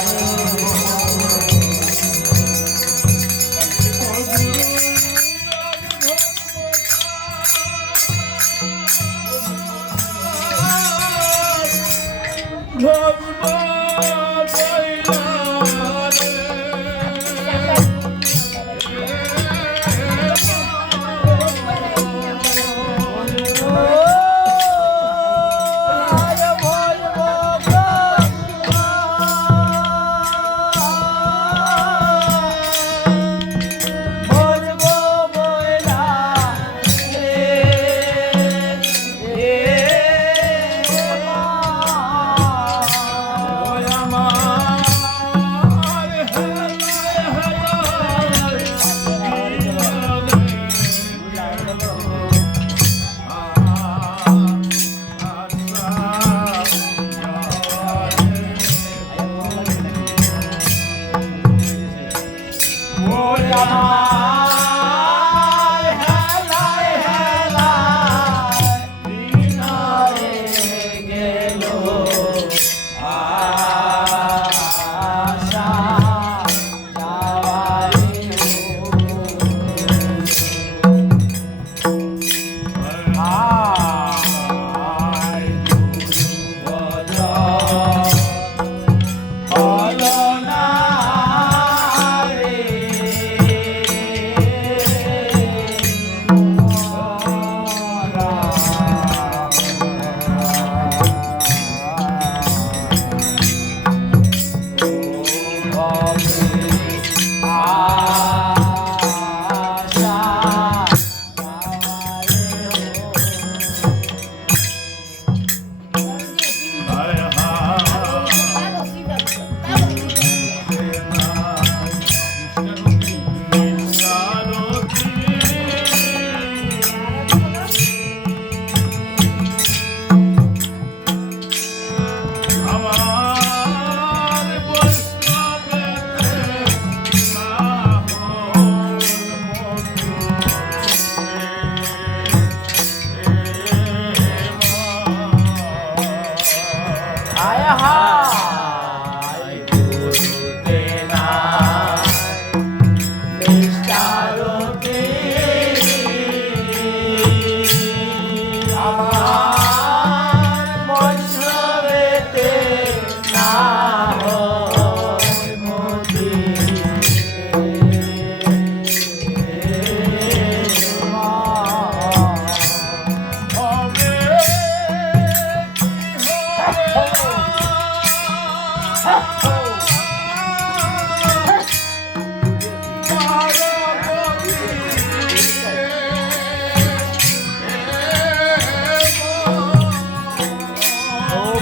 Bye.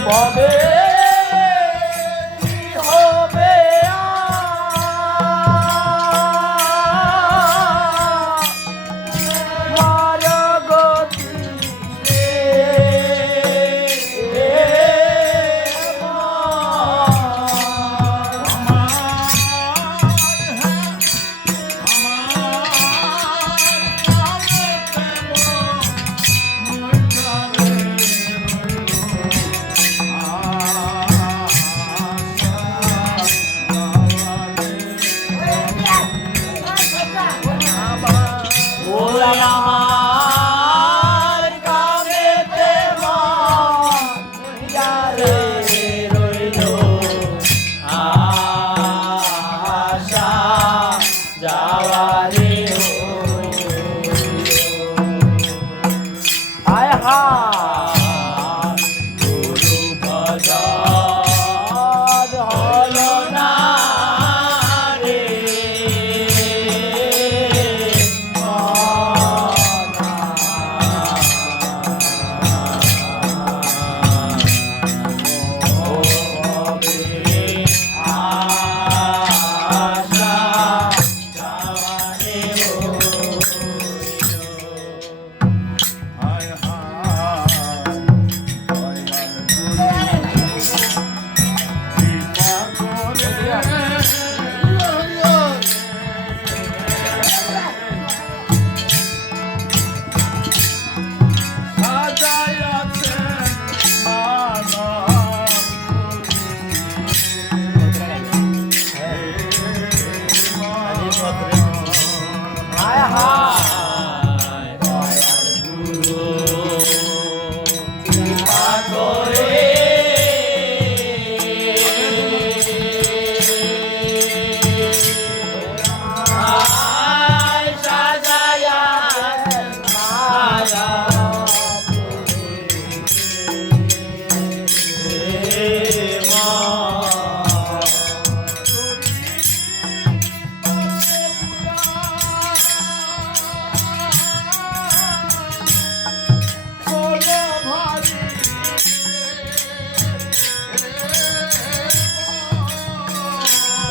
pobre.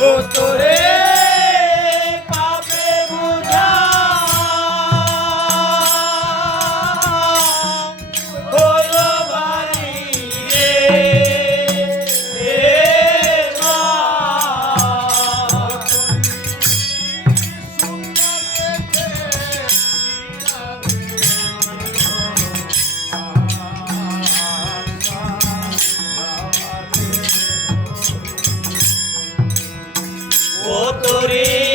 ও তোরে